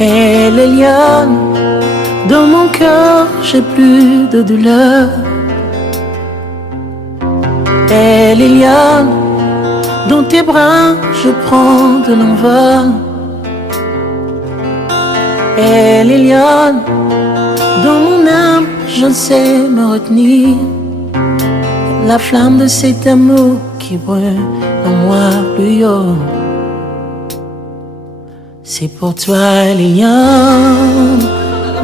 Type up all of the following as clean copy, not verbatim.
Et les lianes, dans mon cœur, j'ai plus de douleur. Et les lianes, dans tes bras, je prends de l'envol. Et les lianes, dans mon âme, je ne sais me retenir. La flamme de cet amour qui brûle en moi plus haut. C'est pour toi, Liliane,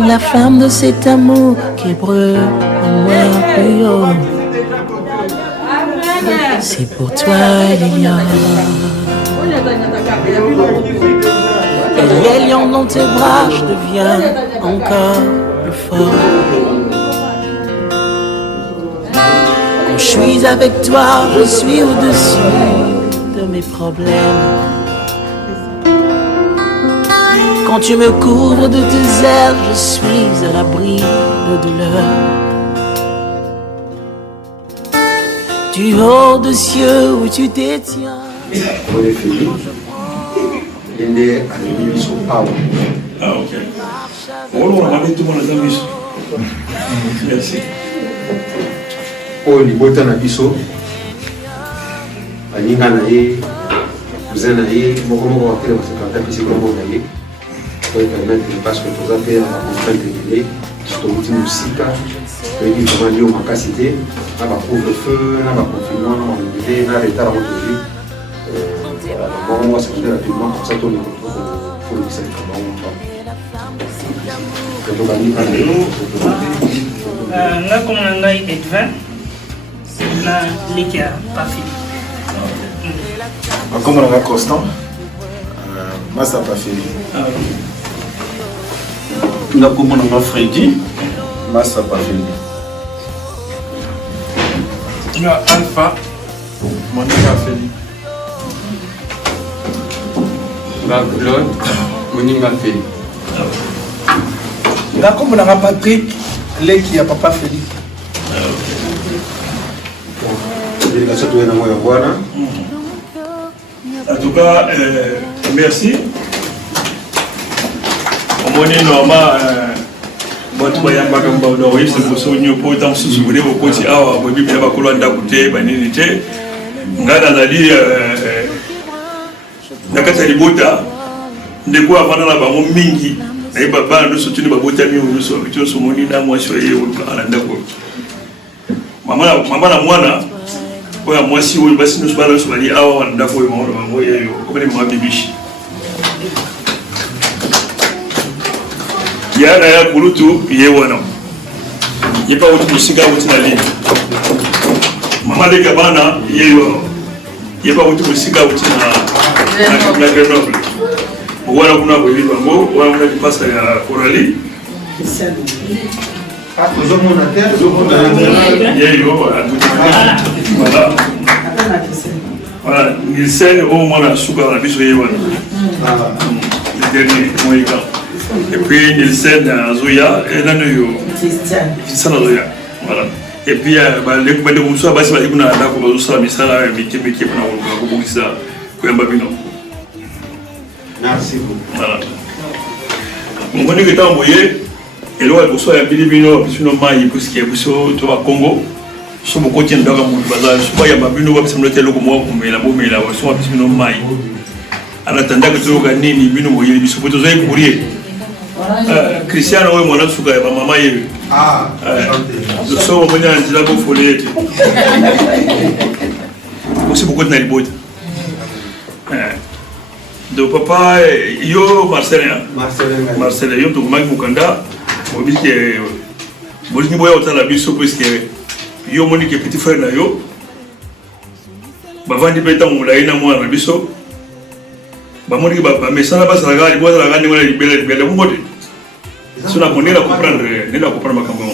la flamme de cet amour qui brûle en moi plus haut. C'est pour toi, Liliane. Et les lions dans tes bras, je deviens encore plus fort. Quand je suis avec toi, je suis au-dessus de mes problèmes. Quand tu me couvres de tes ailes, je suis à l'abri de douleur. Du haut des cieux où tu détiens. Ah, ok. On va mettre tout le monde dans le bus. Merci. Oh, libota na biso. Aninga na ye, cousin na ye, moko wa kile wa sekata pisi ko moko na ye. Pour permettre parce que tous affaires à contrainte de surtout musika, et qui vraiment lié au macacité, na ba couvre-feu, na ba confinement, na mobilité, na retard à votre vie. Bon, on va se dire rapidement comme ça tout le monde faut le dire comment on va. Nga comme ngai Edvin na likia pas fini. Comme on a constant, ça pas fini. Nga comme on a Freddy, Ça pas fini. nga Alpha, Mon pas fini. Claude, Moninga Feli. Là comme on a Patrick, les qui a papa Félix. En tout cas, merci. Au moins, normalement, tu vas y avoir un peu de c'est pour ça que nous pouvons se souvenir au côté ah, oui, bien, va couler dans côté, banalité. Ngana nali, nakata libota, ndeko avana la bango mingi, na baba ndo soutenu babota mi ndo so bitu so moni na moi so ye ala ndako. Mama na mwana, kwa mwasi oyo basi no bala so bali awa ndako yo mama yo ko ni mama bibishi. Yana ya kulutu ye wana. Yepa wuti musika wuti na lini. Mama de kabana ye yo. Yepa wuti musika wuti na Grenoble. Wala kuna bwili bango, wala kuna pasta ya Coralie. Ah, vous avez mon terre, Ye yo voilà. Voilà, Nielsen au moins suka na biso ye wana. Le dernier moïka. Et puis Nielsen à Zoya et là nous Christian Zoya. Voilà. Et puis les de muso basi bali kuna ndako bazo misala miki na kubungisa kwamba bino. merci beaucoup. Voilà. Mon connaît que tant moyen et là il faut ya bilibino bisino mai puisque biso to ba Congo. So beaucoup tient ndaka mu bazar so ya babino ba bisimlo telo ko mo kumela wa so bisino mai. Anatanda kutoka nini bino moyen biso poto zai courir. Cristiano wewe mwana suka ya mama yewe. So mwenye anjila ko folete. Aussi beaucoup de nalibota. De papa yo Marcel yo to magi mukanda mobiske bolini boya otala biso puisque yo moni ke petit frère na yo bavandi beta mulai na mwana biso bamoni ba mesana basa la gali boza la gani wala libele mbote suna bonela comprendre nenda comprendre makambo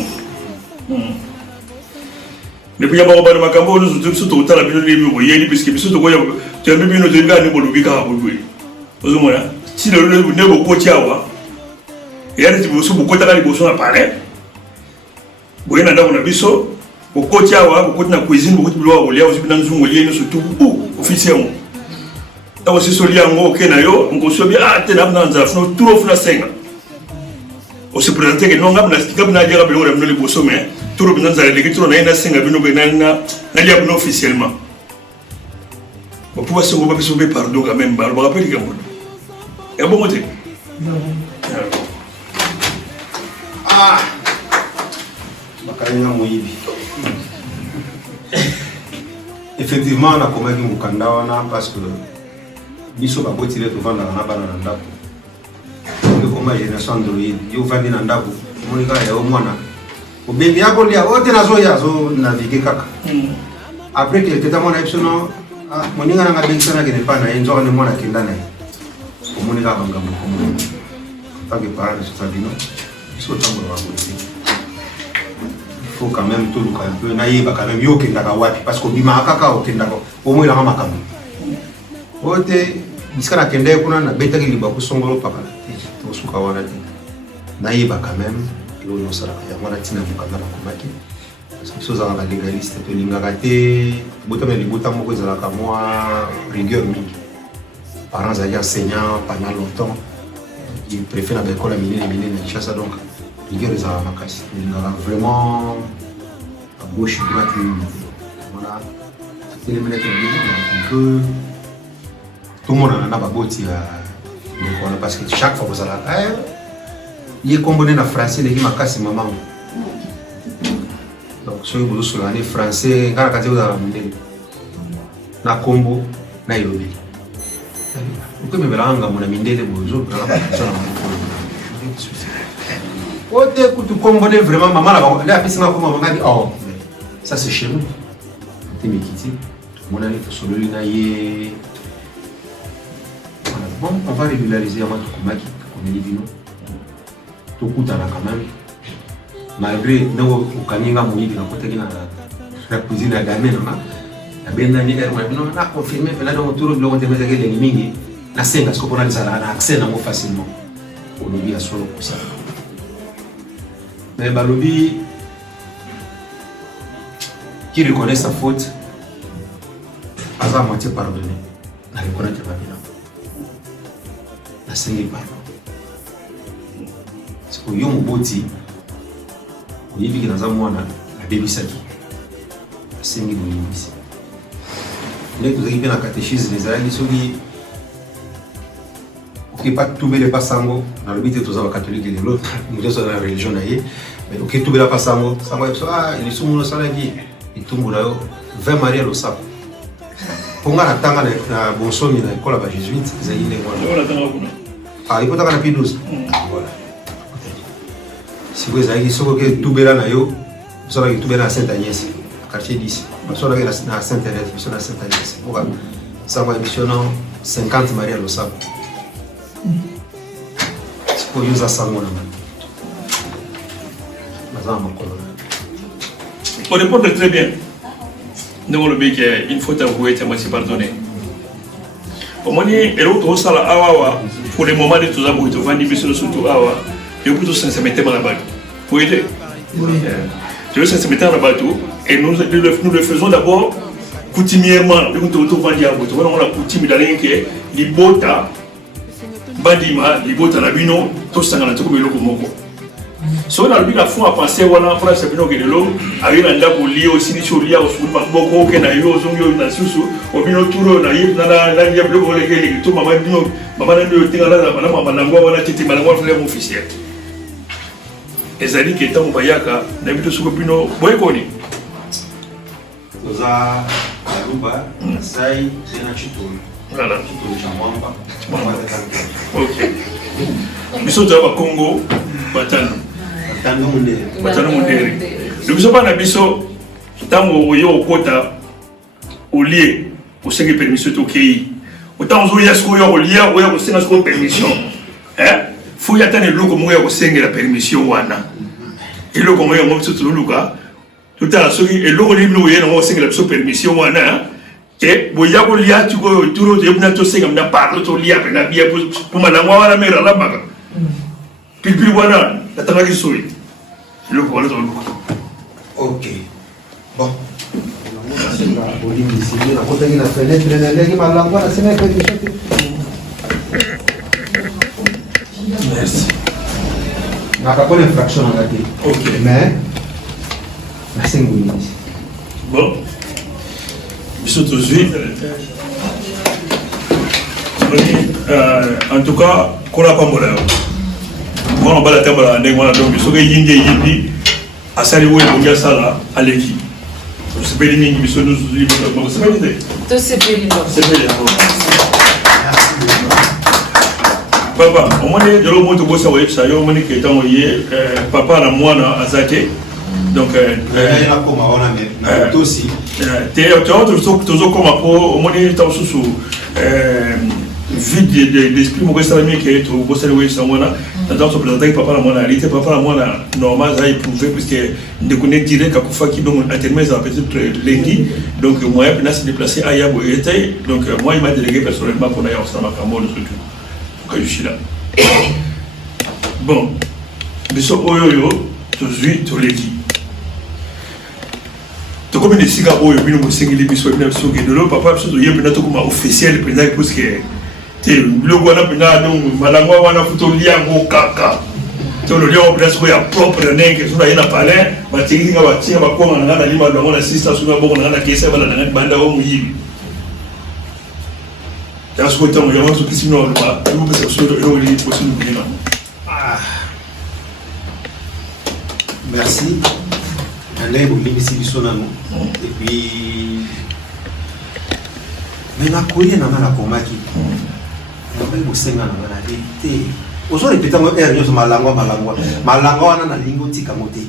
depuis yaba ba makambo nous tout to otala bino libi boyeli puisque biso to goya tu ambi bino to ngani bolubika bolwe ozomona si le nebo kotiawa yari tibusu bukota kali boso na pale boyena ndako na biso bokotiawa bokoti na cuisine bokoti bilwa olia osi bina nzungu lieno surtout officiellement aussi soliango kenayo on so bien ah tena banza fno trop fna senga on se présenter que non ngabna skabna dira belo le no liboso mais trop banza le kitro na ina senga bino benana na lia bino officiellement on peut se remettre sur be pardon quand même ba rappelle que mon et bon côté ah bakalinga moyibi effectivement on a commis mukanda wana parce que biso baboti le tovanda na bana na ndako le koma génération android yo vandi na ndako monika ya mwana obebi yako lia ote nazo yazo naviguer kaka après que teta mwana epsono moninga na ngabengisa na kene pana enzo ne mwana kenda na monika banga mokomo pas que parler sur ça dino so tambo wa boti il faut quand même tout le un peu naïba quand même yo kenda ka wapi parce que bima kaka okenda ko omwe la mama kama ote biskana kende kuna na beta ki liba kusongolo papa to suka wana ti naïba quand même lo no sala ya mwana tina mukanda na komaki parce que soza la légaliste to linga kate bota me libota moko ezala ka moi rigueur mingi parents à enseignants pendant longtemps il préfère la école minine na chassa donc rigueur ezala makasi linga vraiment à gauche droite voilà c'est les minutes un peu tout le monde en a baboti parce que chaque fois vous allez il est combiné en français les makasi maman donc si vous sur l'année français quand vous avez na combo na yobi vous me verrez en mon mindele bozo ote kutu combiné vraiment maman la piscine comme maman dit oh ça c'est chez nous tu me quittes mon ami sur le linaye. Bon, on va régulariser avant tout comme on dit non. Tout coûte à la quand même. Malgré nous au Kanyanga mouillé de la côté de la cuisine à Gamé, la Benani non, on a confirmé que là dans autour de l'autre côté de l'ennemi, la scène parce qu'on a accès à facilement. Au lobby à solo pour ça. Mais le lobby qui reconnaît sa faute, à sa moitié pardonné, la reconnaître pas bien. C'est pas. C'est pour yo moboti. On dit que dans un mois la bébé saki. C'est mi bo ici. Là vous avez bien la catéchisme des amis soki. OK pas tout bel passango dans le but de tous les catholiques et l'autre nous sommes dans la religion naïe mais OK tout bel passango ça va ils sont mon salagi et tout mon là 20 Maria lo sapo. Ponga la tanga na bonsomi na école ba jésuite zaine moi. Ah, il faut avoir la P12. Voilà. Si vous avez dit tout bela na yo, vous avez tout bela à Sainte-Agnès, quartier 10. Vous avez à Sainte-Thérèse, vous avez à Sainte-Agnès. Voilà. Ça va émissionner 50 Maria lo sabo. C'est pour user ça mon ami. On répond très bien. Nous le bec il faut avouer moi c'est pardonné. Au moins et l'autre sala awa pour les moments de tous amours de vendre biso surtout awa et plutôt ça se mettait dans la bateau. Vous voyez? Je veux ça se mettait dans la bateau et nous le faisons d'abord coutumièrement nous tout vendre à bateau. On a coutume d'aller que les bota badima les bota la bino tout ça dans tout le moko. So on a lu la fois à penser voilà pour ça bino que de l'eau arrive dans la bolie aussi ni sur lia au sous pas beaucoup que na yo zongo na susu au bino touro na yip na la dia bleu les que tout maman bino maman na yo tinga la maman na ngwa wana titi malangwa fleur officiel ezali que tant bayaka na bito suko bino boy koni oza aruba sai tena chitolo voilà chitolo cha mwamba OK biso taba Congo batano batano mondere biso bana biso tango oyo okota olie osenge permission to kei autant zo yasko yo olia oya kosenga sko permission faut yatane loko mo ya kosenga la permission wana eloko mo ya mo tsutu luka tout à soki eloko libno yena mo senga la permission wana ke boya ko lia tu ko turo de bna to senga mna parlo to lia pe na bia pour malangwa wala mera la baka pilpil wana la tangaki soyi le voilà dans le OK bon nasenga bolimbisi nakotaki na fenetre na ndenge malangwa nasenga permission te. Merci. Nakapona infraction nanga te. Ok. Mais nasenga bolimbisi. Bon. Biso tozwi. En tout cas, kola pambola yo. Mwana bala tambola ndenge mwana donc biso ke yinde yindi asali wo bonga sala aleki. C'est pas les mingi biso nous c'est pas l'idée. Tout c'est pas l'idée. C'est pas l'idée. Papa, au moins de l'eau monte bossa ouais ça yo moni que tant yé papa na mwana azate. Donc il y a comme on a mais aussi toujours comme au moins tant sous vide d'esprit mon restaurant qui est au bossa ouais ça mwana dans son présenté papa na mwana réalité papa na mwana normal ça éprouvé parce que de connaître direct à Koufa qui donc intermédiaire ça peut-être lundi donc moi il s'est déplacé à Yabo était donc moi il m'a délégué personnellement pour aller au Sama Kambo le truc que je suis là bon biso oyo tozui toleki to comme des cigares oyo bino mo singili biso bino biso ke dolo papa biso to yebina to comme officiel président parce que te le wana bina donc malangwa wana futo liango kaka to le liango presque ya propre nenge so na ina palais ba tinga ba tia ba ko na na lima ndo na sister so na bongo na kesa bala na banda wo muyibi ya so to ya waso kisino ba tu be so do yo li possible bina merci. Andai bolimbisi biso nano et puis mais na koye na ngana komaki ndai bosenga na ngana te ozo répéter mo er nyoso malangwa wana na lingo tika mote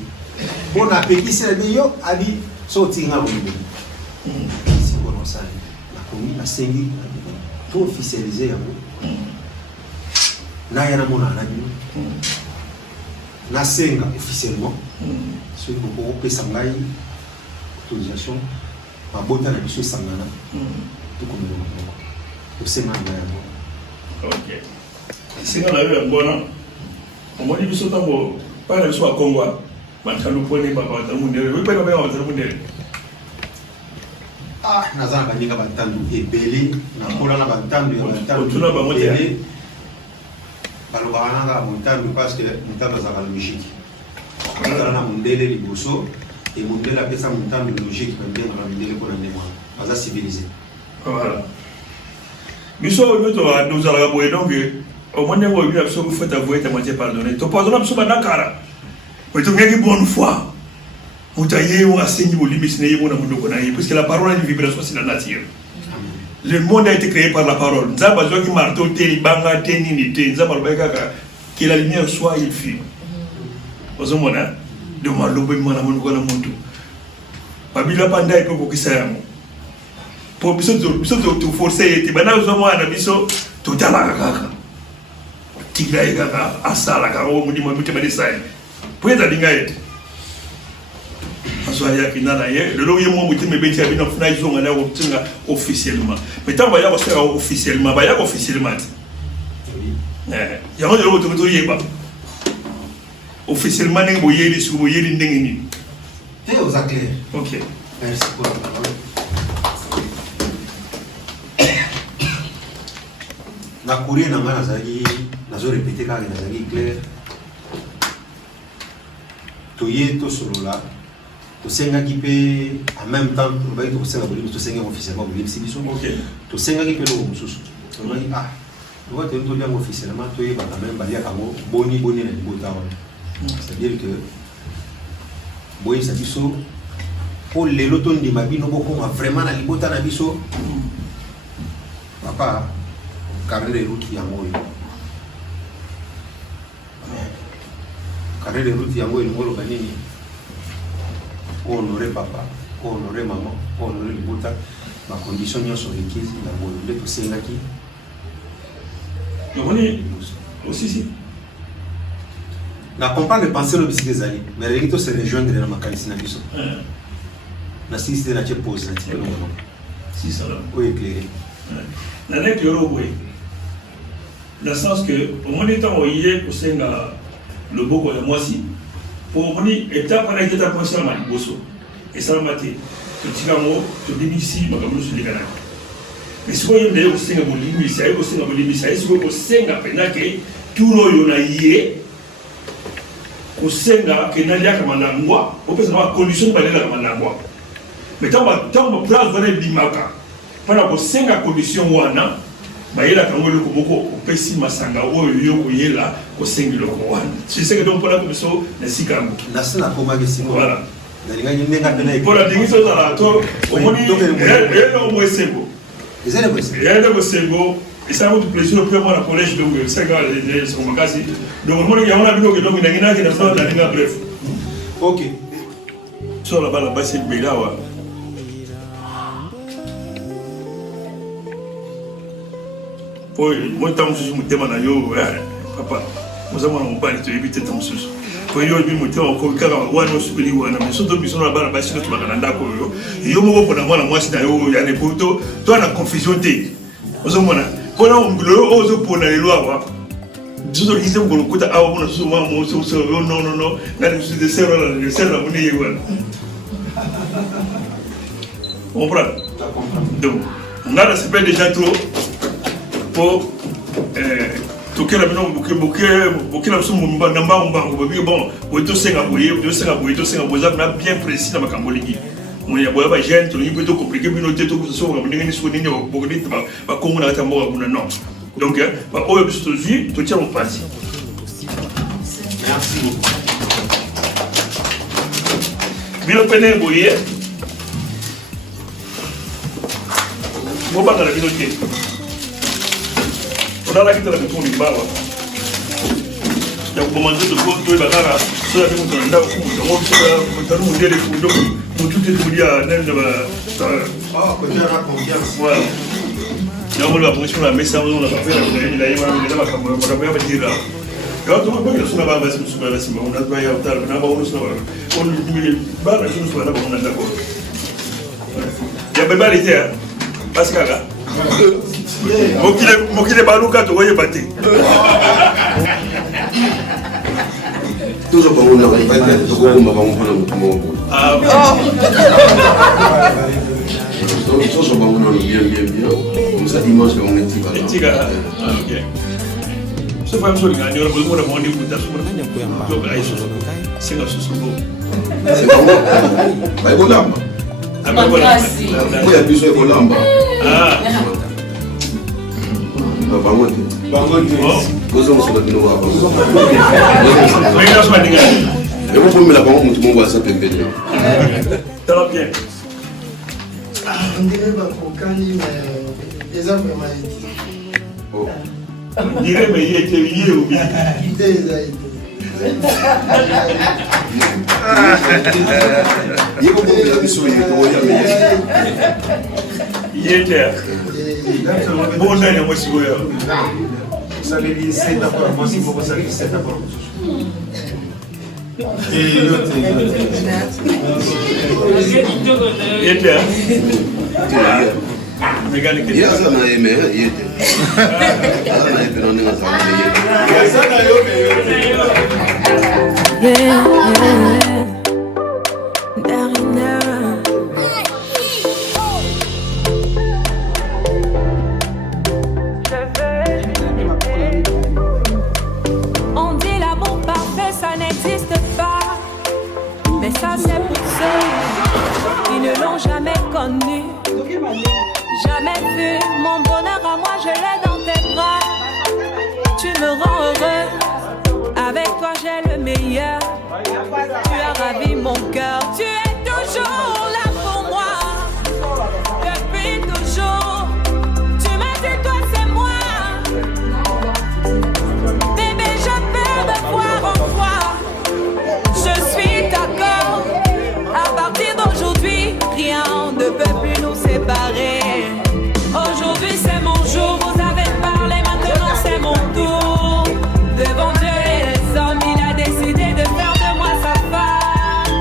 bon appétit c'est le yo abi so tinga bolingo c'est bon ça la komi na sengi to officialiser yango na yana mona na bino na senga officiellement ce que vous pouvez s'engager autorisation ma bota na biso sangana tout comme le c'est ma mère ok c'est quand la bonne on m'a dit biso tango pas na biso a Congo bantalu pone baba tamundele oui pas na ba tamundele ah nazana baninga bantandu ebele na kola na bantandu ya bantandu tuna ba mote balobana na montandu parce que montandu za la logique on a mondele liboso et mondele apesa montandu logique pendant na mondele pour la mémoire baza civilisé voilà biso nous a nous ala boye donc au moins on lui a biso vous faites avouer ta moitié pardonner to pardonner biso banakara mais to ngaki bonne foi mutaye ou asengi bolimisi na yebo na mundoko na yebo parce que la parole a une vibration sur la nature. Le monde a été créé par la parole. Nzamba zoki marteau teli banga teni ni te nzamba lobeka que la lumière soit il fut. Ozomona de malobe mwana mundoko na muntu. Babila panda iko kokisa yango. Pour biso to forcer ete bana ozomwana biso to tala kaka. Tigla kaka asala ka o mudimo mutema desai. Poeta dinga ete. Asoya kinana ye le loyer mo mutima beti abina funa izonga na otinga officiellement mais tant ba ya ko sera officiellement ba ya ko officiellement ya ngolo to to yeba officiellement ne bo yeli su bo yeli ndenge ni et aux clair OK merci pour la parole na courir na ngana zali nazo répéter ka na zali clair to ye to solo là to senga qui peut en même temps to senga bolimi to senga officiellement bolimi si biso OK to senga qui peut lo mususu to ngai ah doit te to bien officiellement to yeba quand même balia kango boni na libota wana c'est-à-dire que boy sa biso pour les loto ndima bino boko vraiment na libota na biso papa carré route yango yo carré route yango yo ngolo banini honorer papa, honorer maman, honorer le bota, ma condition sont requises, la volonté de c'est là qui. Donc on est aussi si. Na comprendre les pensées de ces années, mais les gens se rejoindre dans ma qualité na biso. Na si c'est la che pose na ti no. Si ça là. Oui éclairé. Na net yoro boy. Dans le sens que au moins étant hier pour senga le boko de moi si pour moni étape par étape consciemment bosso et ça maté totikamo tobimisi makambo nyonso eleka nani. Mais sikoyo ndaye kosenga bolimbisa ye kosenga bolimbisa ye sikoyo kosenga mpena ke tuna oyo na ye kosenga ke naliaka malangwa opesa na bacondition balelaka malangwa. Mais ntango baplace wana ebimaka mpona kosenga condition wana bayelaka yango eloko moko opesi masanga oyo yo koyela kosenga eloko wana. Siseke donc mpona komiso na esika yango nasina komaki siko voilà nalinga nyenga pena mpona ndingisi ozala to omoni eyelo omo esengo ezele kwese eyelo kosengo esala motu plaisir opia mwana collège donc esaka esengo makasi donc omoni yango na bino kedongo nanginaki na fana nalinga bref ok so la bala basi ebele awa po mo ntango mosusu motema na yo papa oza mwana mobali toyebi te ntango mosusu po yo oyebi motema okoki kaka wana osukoli wana mais soto biso na bana basi tobaka na ndako oyo yo moko mpona mwana mwasi na yo yane po toa na confusion te ozomona mpona ombilo oyo ozopona lelo awa biso tolingisi mokolo kota awa mpona susu mwa mososo nonono nani mosusu desert na moni ye wana comprendre donc nga na sepele déjà trop po tokela bino bokela biso na mbangu babi bon tosenga boye boza na bien précis na makambo olingi moya boya bagene tolingi mpe tocomplike bino te tosokoka ndenge nini soko nini bokonini bakongo na kati ya mboka kuna non donc baoyo biso tozwi totia mopasi. merci beaucoup bino pene boye bobangana bino te onalaki tala bitu libawa ya kuboma nzoto toyeba kaka so yape moto na ndako yango motanu mondele kundo motu te tolia nani na yango baposition na mesa ozona bafela koyebila ye wana eza makambo ya badira yawa tokobakela sona bana basi mosuku ya basimba onatbaya otala na bango nyonso bana nyonso bana bango na ndako ya bebali te basi kaka mokile baluka tokoyeba te toujours bango na tokokumba bango mpona motu moko toujours bango nano bien comme ça dimanche bango etika so fam so ngani ora bomo na mondi kuta so to ga iso singa susu bo c'est bango bayikolamba oya biso ekolamba bango te ozongosola bino ekobomela bango motu mongo aza pembeni tala bien on dirait bakokani eza vraiment été dire mais il était lié ou bien yekobomela biso yekoya yete bon nani moi si goya saleli 7 apora mwasi moko saleli 7 apora yete mécanique ye aza na ye me ye te aza na ye mpe nandenge azala na On dit l'amour parfait, ça n'existe pas. Mais ça, c'est pour ceux qui ne l'ont jamais connu. Jamais vu mon bonheur à moi, je l'ai dans tes bras. Tu me rends heureux, avec toi j'ai le meilleur. Tu as ravi mon cœur, tu es toujours là pour moi. Depuis toujours, tu m'as dit toi c'est moi. Bébé, je peux me voir en toi. Je suis d'accord, à partir d'aujourd'hui, rien ne peut plus nous séparer. Aujourd'hui c'est mon jour, vous avez parlé, maintenant c'est mon tour. Devant Dieu et les hommes, il a décidé de faire de moi sa femme.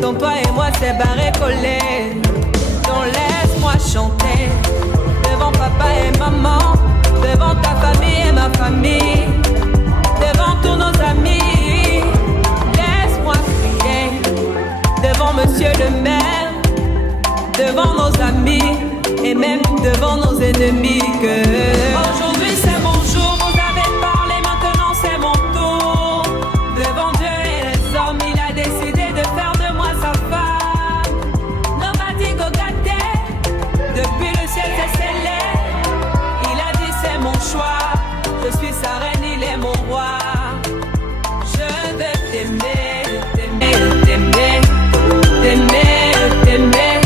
Donc toi et moi c'est barré collé. Donc laisse-moi chanter devant papa et maman, devant ta famille et ma famille, devant tous nos amis. Laisse-moi crier devant monsieur le maire, devant nos amis et même devant nos ennemis que aujourd'hui c'est mon jour, vous avez parlé, maintenant c'est mon tour. Devant Dieu et les hommes, il a décidé de faire de moi sa femme. Nobody go gâté, depuis le ciel c'est scellé. Il a dit c'est mon choix, je suis sa reine, il est mon roi. Je veux t'aimer, t'aimer, t'aimer, t'aimer, t'aimer.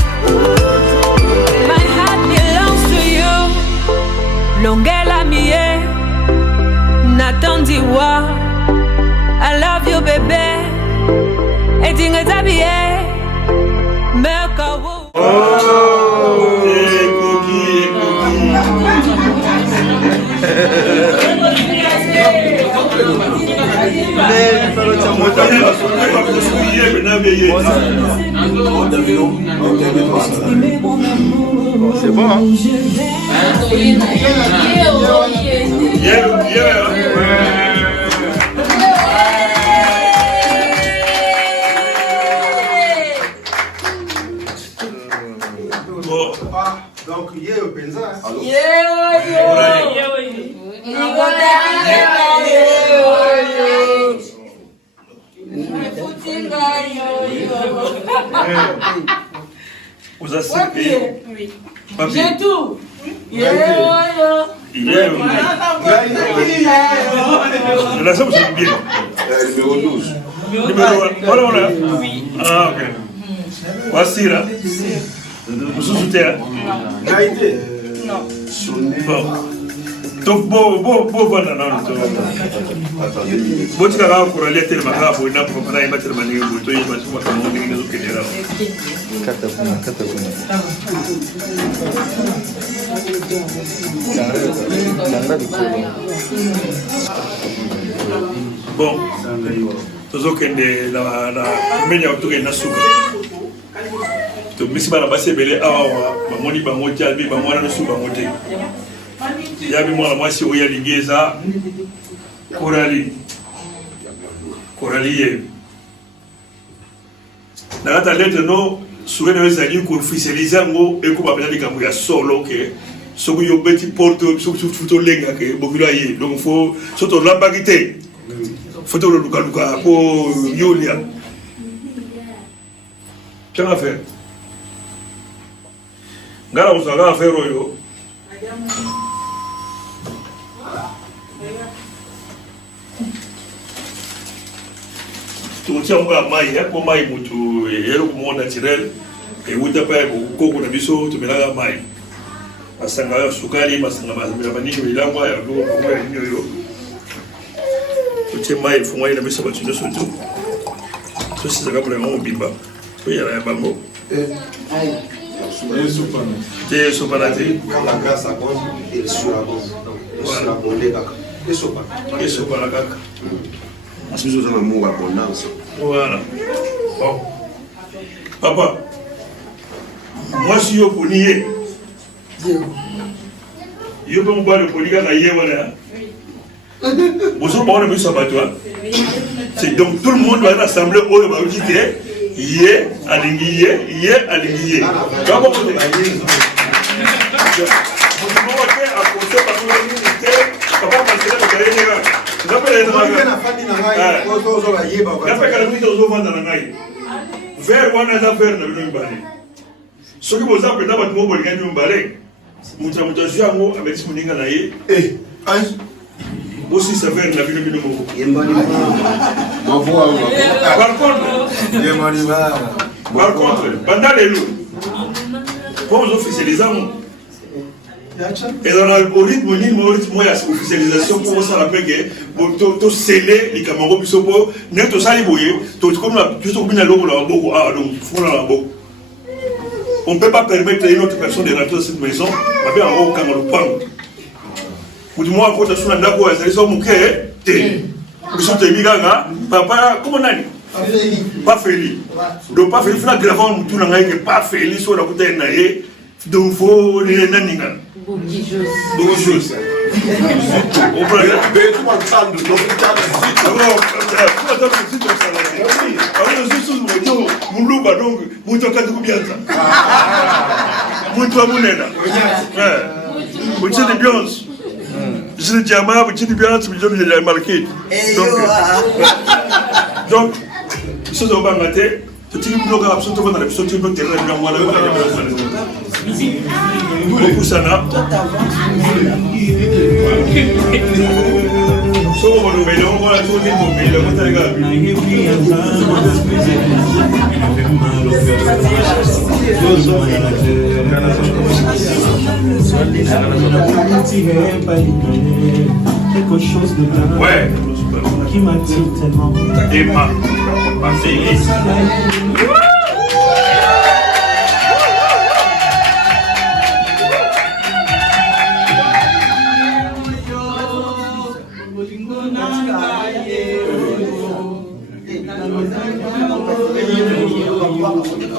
My heart belongs to you. Longela mie, Nathan Diwa. I love you, baby. Et dingue t'habiller, me kawu. C'est bon, hein? Donc, il y a au Penza. Vous acceptez? Oui. J'ai tout. La somme, c'est bien. Numéro 12. Numéro 1. Voilà. Oui. Ah, ok. Voici là. Vous soutenez? Gaïté. Non. Bon. Donc, bon, voilà. Bon, tu vas pour aller tellement grave, pour n'a pas aller mettre ma ligne, pour toi, il va se voir comment on est au Kenya. Bon, tous ceux qui ont la meilleure autour de la soupe. Donc, si on a passé belé, on a dit que on a dit que on a dit que il y a moi moi si on y a lié ça Coralie dans la lettre non sur les alliés qu'on officialise ngo et qu'on va appeler comme ya solo que ce que yo petit porte sur photo lenga que bokula yi donc faut surtout la bagité photo le luka pour Yulia qu'est-ce qu'on fait ngala usanga faire yo tu tiens moi mai pour mai mutu et le monde naturel et où t'as pas beaucoup de biso tu mets la mai asanga sukari masanga mabani ila moi ya do kwa yo tu tiens mai faut moi la biso ba tu ne soto to si ça pour le bimba to ya la bango te sopanati La grâce à bon et sur la bonne. Voilà. Et sopa. Et sopa la kaka. Parce que nous avons un mot abondance. Voilà. Bon. Papa, moi si je peux nier, je peux me voir le polygame à Yéwana. Vous avez parlé de ça, toi. C'est donc tout le monde va rassembler au Yéwana. Yé, aligné, yé, aligné. Comment vous êtes? aussi ça fait la vie de Moko. Par contre, pendant les loups, pour les officialisés, et dans l'algorithme, il y a une officialisation pour ça, pour sceller les camarades, pour ne pas s'allier, on ne peut pas permettre à une autre personne de rentrer dans cette maison, mais en haut, quand on le prend. Pour du moins, quand on a un d'accord, c'est ça, mon cœur, papa, comment on a dit? Pas Feli. Donc pas Feli, il faut graver un tour dans un pas Feli sur la côté naïe. Donc faut les naninga. Beaucoup de choses. On peut aller. Mais tout le monde parle de l'autre. Donc, ce sont pas maté. Tu dis que nous absolument dans l'absolu de terrain de moi beaucoup ça là. So on va on va tourner mon mail on va regarder. Quelque chose de bien. Ouais. Qui m'attire tellement. Et pas.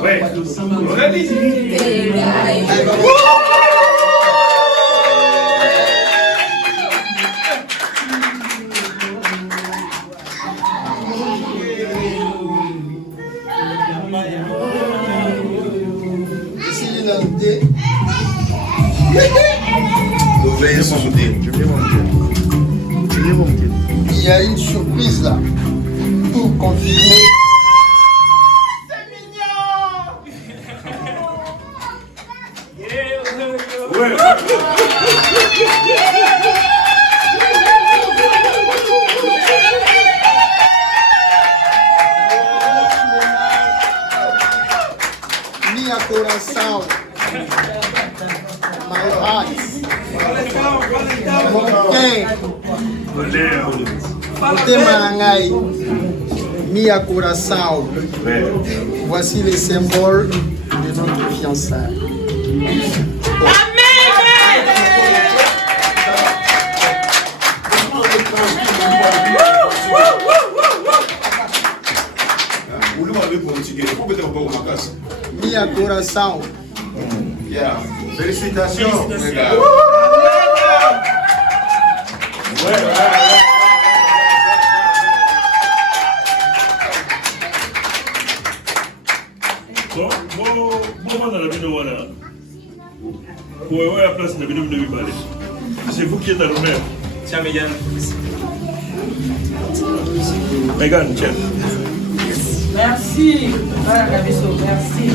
Ouais. Il y a une surprise là pour confirmer. Minha coração, my heart, mon tema na ngai, minha coração. Voici les symboles de notre fiançailles. Minha coração. Yeah. Félicitations. C'est vous qui êtes à l'honneur. Tiens, Megan. Megan, tiens. Merci. Merci.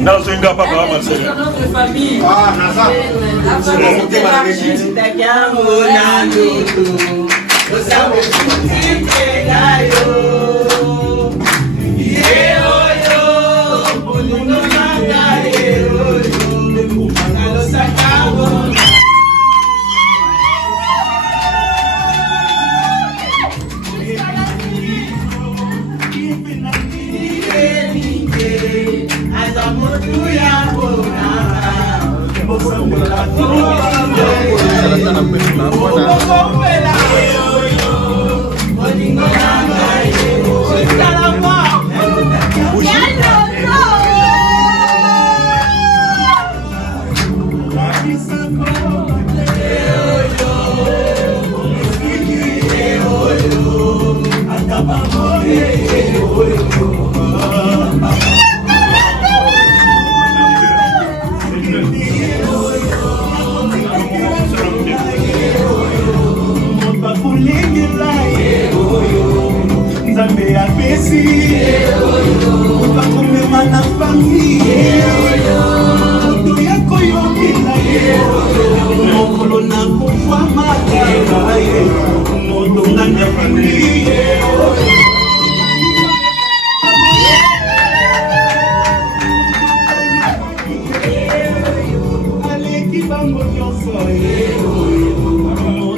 Nazenga papa Marcel. Notre famille. Ah, Naza.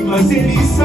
Mas ele só